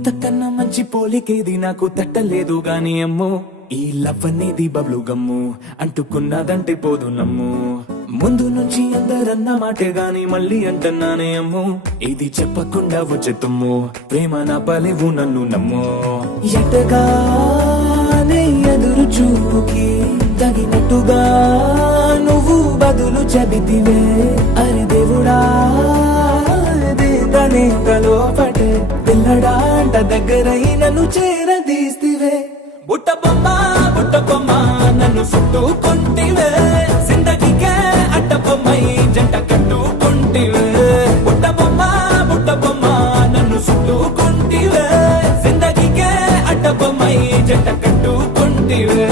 ఇంతకన్నా మంచి పోలికేది నాకు తట్టలేదు గాని అమ్మో ఈ లవ్ అనేది బబ్లు గమ్ము అంటుకున్నదంటే పోదు నమ్ము ముందు నుంచి అందరన్న మాటే గాని మళ్ళీ అంటున్నానే అమ్ము ఇది చెప్పకుండా వచ్చే తుమ్ము ప్రేమ నా పలేవు నన్ను నమ్ము ఎటగానే ఎదురు చూపుకి తగినట్టుగా నువ్వు బదులు చెబితివే అరే దేవుడా దేదనే లోపటే పిల్లడా అంట దగ్గరై నన్ను చేరదీస్తివే బుట్ట బొమ్మ నన్ను చుట్టుకుంటివే జిందగీకే అడ్డ బొమ్మై జంట కట్టుకుంటివే బుట్ట బొమ్మ నన్ను చుట్టుకుంటివే జిందగీకే అడ్డ బొమ్మై జంట కట్టుకుంటివే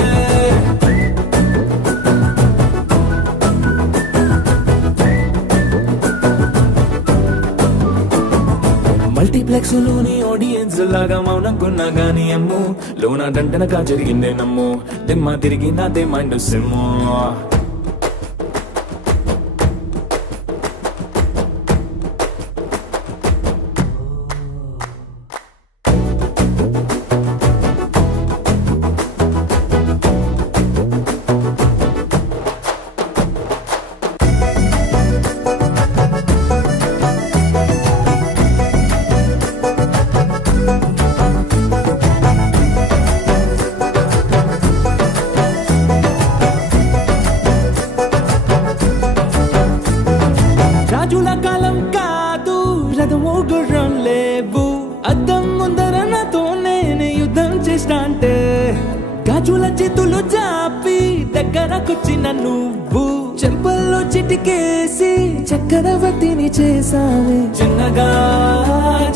మల్టీప్లెక్స్ లోని ఆడియన్స్ లాగా మౌనంకున్నా గానీ అమ్ము లోన దండనగా జరిగిందే నమ్ము దిమ్మ తిరిగి నాదే మైండ్ సిమ్ము రాజుల కాలం కాదు రథమో గుర్రం లేవు అద్దం ముందర నాతో నేనే యుద్ధం చేస్తా అంటే గాజుల చేతులు జాపి దగ్గరకొచ్చిన నువ్వు చెంపల్లో చిటికేసి చక్రవర్తిని చేసావే చిన్నగా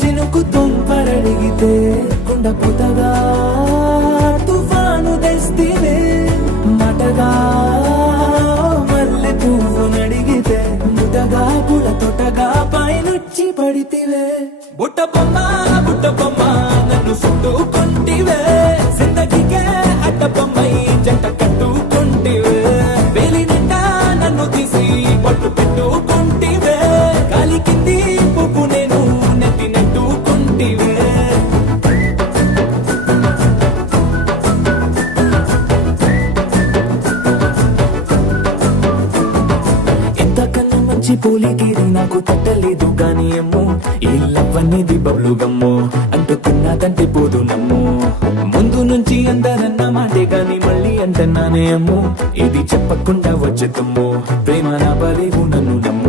చినుకు తుంపరడిగితే కుండపోతగా తుఫాను తెస్తివే మటగా మల్లె పువ్వు నడిగితే ముదగా పుల తొటగా పైనొచ్చి పడితివే బుట్ట బొమ్మ నన్ను చుట్టుకుంటివే జిందగీకే అడ్డ బొమ్మై జంట కట్టుకుంటివే వేలి నిండా నన్ను తీసి పట్టు పెట్టుకుంటివే గాలి కింది పువ్వు నేను నెత్తి నెట్టుకుంటివే ఎంతకన్నా మంచి పోలికేది నాకు తట్టలేదు గాని అమ్ము ఈ లవ్ అనేది బబ్లు గమ్ము అంటుకున్నదంటే పోదు నమ్ము ముందు నుంచి అందరన్న మాటే గాని మళ్ళీ అంటున్నానే అమ్ము ఇది చెప్పకుండా వచ్చే తుమ్ము ప్రేమ నా బలేవు నన్ను నమ్ము